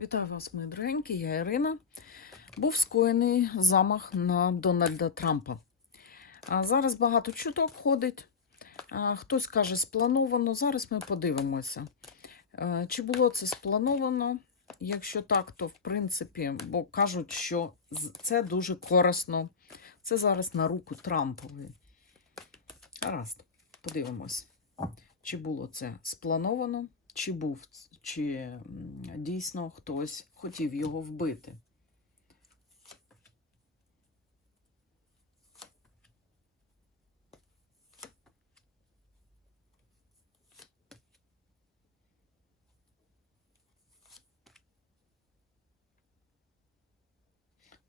Вітаю вас, мої дорогенькі, я Ірина. Був скоєний замах на Дональда Трампа. Зараз багато чуток ходить. Хтось каже, сплановано. Зараз ми подивимося. Чи було це сплановано? Якщо так, то в принципі, бо кажуть, що це дуже корисно. Це зараз на руку Трампові. Гаразд, подивимось, чи було це сплановано, чи був, чи дійсно хтось хотів його вбити.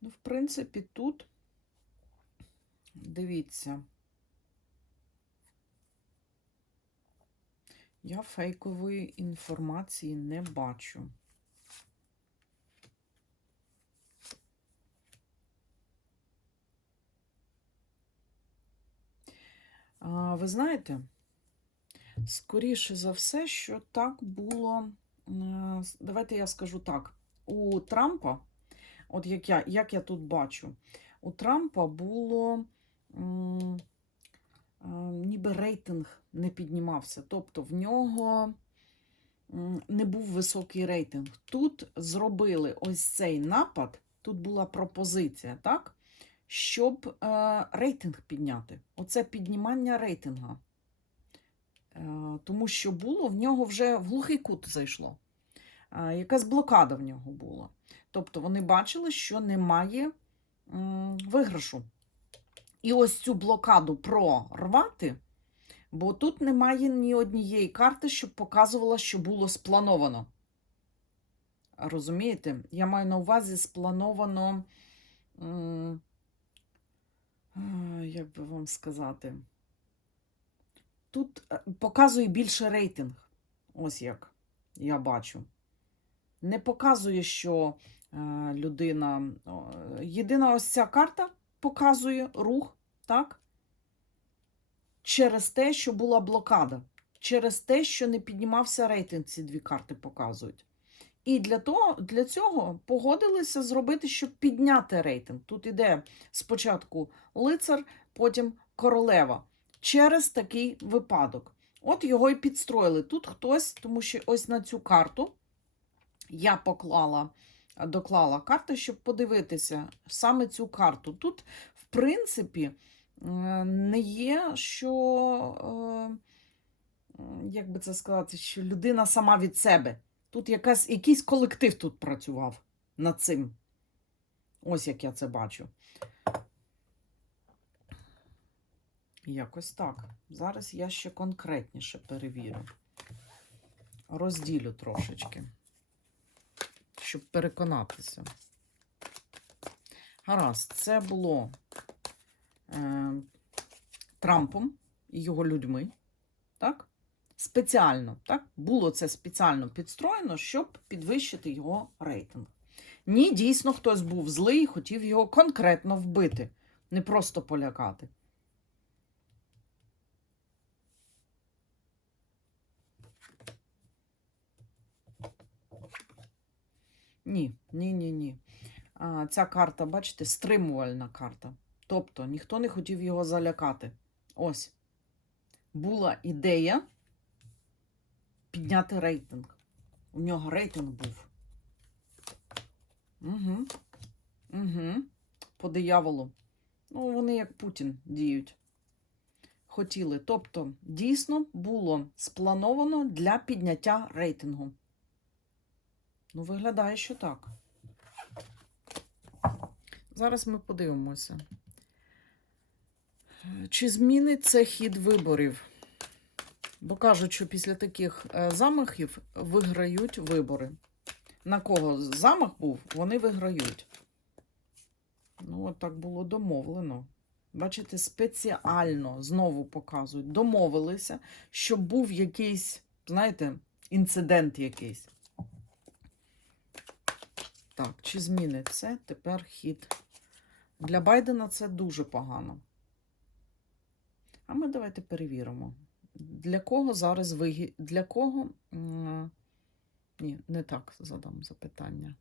Ну, в принципі, тут дивіться. Я фейкової інформації не бачу. А, ви знаєте, скоріше за все, що так було. Давайте я скажу так. У Трампа, от як я, як я тут бачу, у Трампа було. м, ніби рейтинг не піднімався. Тобто в нього не був високий рейтинг. Тут зробили ось цей напад, тут була пропозиція, так? Щоб е, рейтинг підняти. Оце піднімання рейтинга. Е, тому що було, в нього вже в глухий кут зайшло. Е, якась блокада в нього була. Тобто вони бачили, що немає виграшу. І ось цю блокаду прорвати, бо тут немає ні однієї карти, щоб показувала, що було сплановано. Розумієте? Я маю на увазі сплановано, як би вам сказати, тут е, показує більше рейтинг. Ось як я бачу. Не показує, що е, людина. Єдина ось ця карта показує рух, так? Через те, що була блокада, через те, що не піднімався рейтинг, ці дві карти показують. І для, того, для цього погодилися зробити, щоб підняти рейтинг. Тут іде спочатку лицар, потім королева. Через такий випадок. От його і підстроїли. Тут хтось, тому що ось на цю карту я поклала, доклала карти, щоб подивитися саме цю карту. Тут, в принципі, е, не є, що, е, як би це сказати, що людина сама від себе. Тут якась, якийсь колектив тут працював над цим. Ось як я це бачу. Якось так. Зараз я ще конкретніше перевірю. Розділю трошечки, щоб переконатися. Гаразд, це було е, Трампом і його людьми. Так? Спеціально, так? Було це спеціально підстроєно, щоб підвищити його рейтинг. Ні, дійсно, хтось був злий і хотів його конкретно вбити, не просто полякати. Ні, ні, ні, ні. А, ця карта, бачите, стримувальна карта. Тобто ніхто не хотів його залякати. Ось. Була ідея підняти рейтинг. У нього рейтинг був. Угу. Угу. По дияволу. Ну, вони як Путін діють. Хотіли. Тобто, дійсно було сплановано для підняття рейтингу. Ну, виглядає, що так. Зараз ми подивимося. Чи змінить це хід виборів? Бо кажуть, що після таких е, замахів виграють вибори. На кого замах був, вони виграють. Ну, от так було домовлено. Бачите, спеціально знову показують. Домовилися, щоб був якийсь, знаєте, інцидент якийсь. Так, чи змінить це тепер хід? Для Байдена це дуже погано. А ми давайте перевіримо. Для кого зараз вигі... Для кого Ні, не так задам запитання.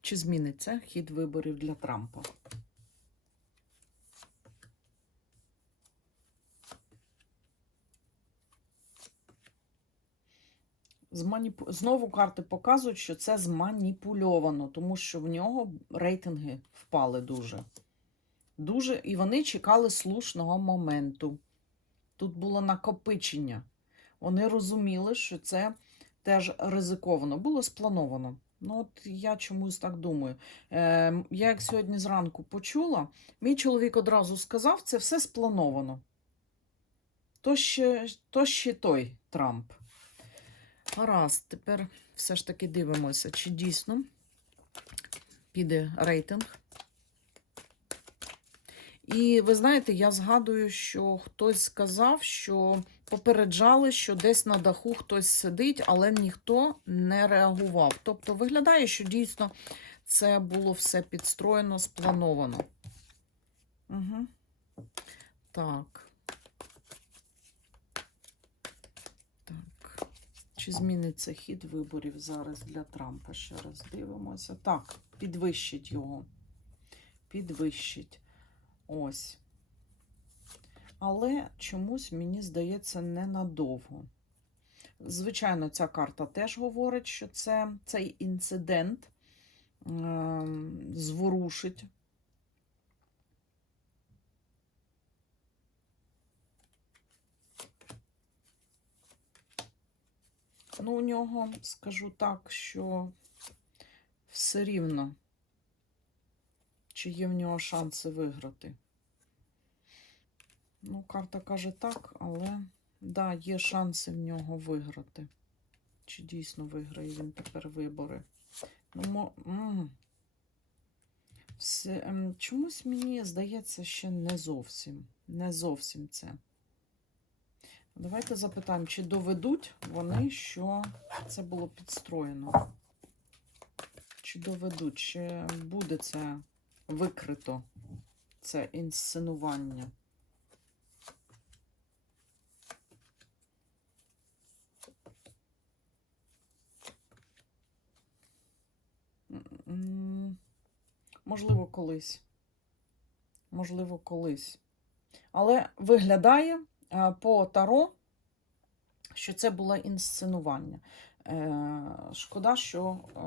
Чи зміниться хід виборів для Трампа? Зманіпу... Знову карти показують, що це зманіпульовано, тому що в нього рейтинги впали дуже. Дуже, і вони чекали слушного моменту. Тут було накопичення. Вони розуміли, що це теж ризиковано, було сплановано. Ну, от я чомусь так думаю. Е, я як сьогодні зранку почула, мій чоловік одразу сказав, це все сплановано. То ще, то ще той Трамп. Гаразд, тепер все ж таки дивимося, чи дійсно піде рейтинг. І ви знаєте, я згадую, що хтось сказав, що попереджали, що десь на даху хтось сидить, але ніхто не реагував. Тобто виглядає, що дійсно це було все підстроєно, сплановано. Угу. Так. Чи зміниться хід виборів зараз для Трампа? Ще раз дивимося. Так, підвищить його. Підвищить. Ось. Але чомусь, мені здається, ненадовго. Звичайно, ця карта теж говорить, що це, цей інцидент е, зворушить. Ну, у нього, скажу так, що все рівно, чи є в нього шанси виграти. Ну, карта каже так, але да, є шанси в нього виграти. Чи дійсно виграє він тепер вибори? Ну, м. Все, чомусь мені здається, ще не зовсім. Не зовсім це. Давайте запитаємо, чи доведуть вони, що це було підстроєно? Чи доведуть, чи буде це викрито, це інсценування? Можливо, колись. Можливо, колись. Але виглядає по Таро, що це було інсценування. Е, Шкода, що е,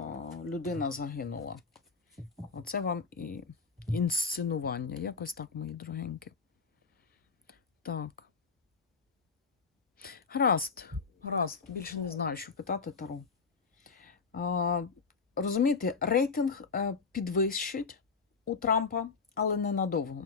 людина загинула. Оце вам і інсценування. Якось так, мої дорогенькі. Так. Гаразд, гаразд. Більше не знаю, що питати Таро. Розумієте, рейтинг е, підвищить у Трампа, але ненадовго.